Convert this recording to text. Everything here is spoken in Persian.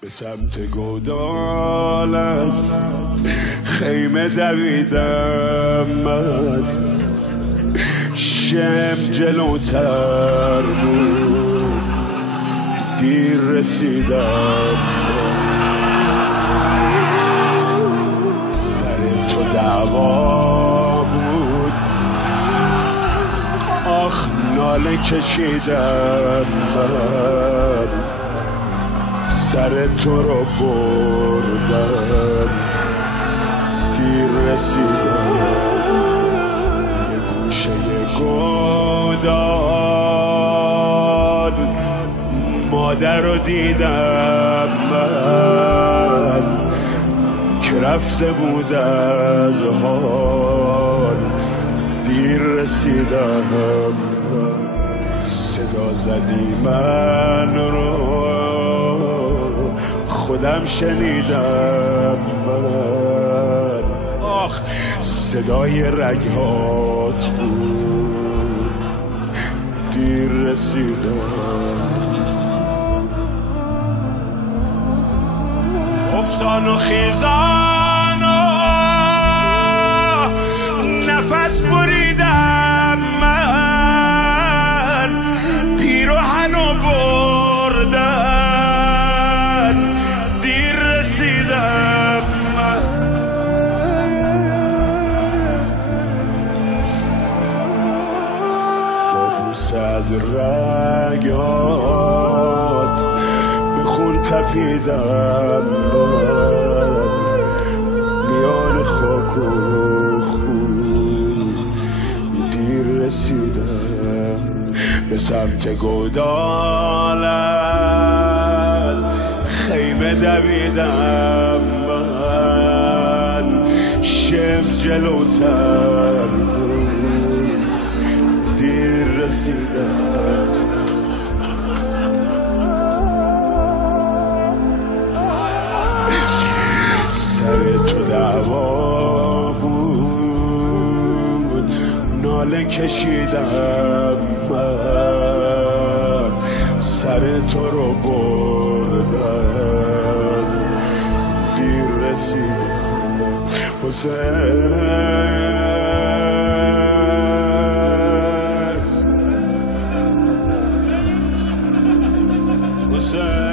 به سمت گودال از خیمه دویدم من، شم جلوتر بود دیر رسیدم، سر تو دعوا بود آخ ناله کشیدم من، سر تو رو بردم دیر رسیدم، یه گوشه گودال مادر رو دیدم من که رفته بود از حال دیر رسیدم، صدا زدی من رو خودم شنیدم من، آخ صدای رگهات بود دیر رسیدم، افتان و خیزان و نفس بریدم من، پیراهن و بردن دیر رسیدم من، با بوسه از رگات به خون تپیدم من، میان خاک و خون دیر رسیدم، به سمت گودال از خیمه دویدم من، شم جلوتر بود دیر رسیدم، سر تو دعوا بود ناله کشیدم من، سر تو رو بردم دیر رسیدم، حسین حسین